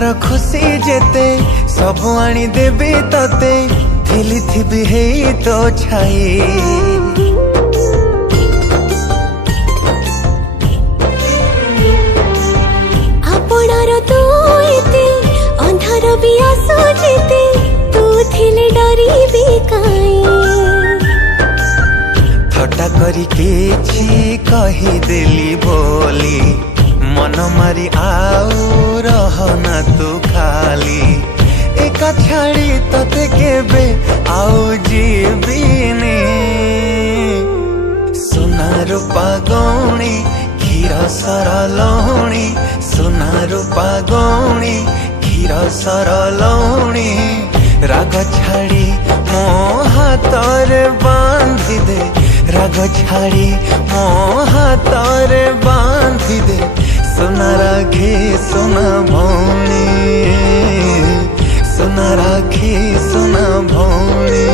संसार खुशी जेते सब आनी देवी तते थिली थिबी हे तो छाई आपणार तू एते अंधार भी आसो जेते तू थिले डरी भी काई थटा करी केछि कही देली बोली मन मारी आउ रहना तू खाली एका छाड़ी तते केबे आउ जीविनी सोना रूपा गौणी क्षीर सरलौणी सोना रूपा गौणी क्षीर सरलौणी राग छाड़ी मो हाथरे बांधी दे राग छाड़ी मो हाथरे बांधी दे सोना राखी सोना भौणी सोना राखी सोना भौणी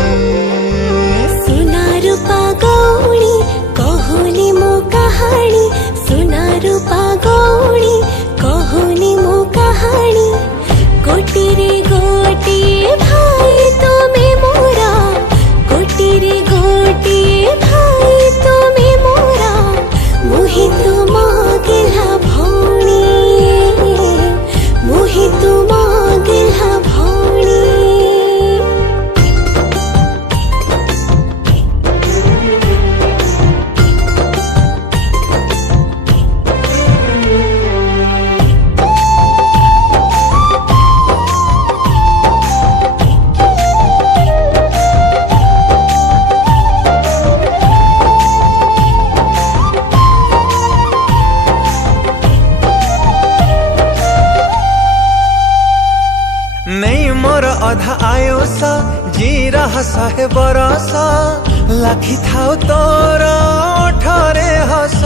सोना रूपा गौणी कहुनी मो कहानी सोना रूपा गौणी कहुनी मो कहानी गोटी रे गोटी भाई तुम्हें मोरा गोटी रे गोटी भाई तुम्हें मोरा मोहि तुम गेला भौणी मोहि तुम गेला भौणी नहीं मोर अधा आयुष जी रहा 100 बरस लाखी थाउ तोर 18 हस।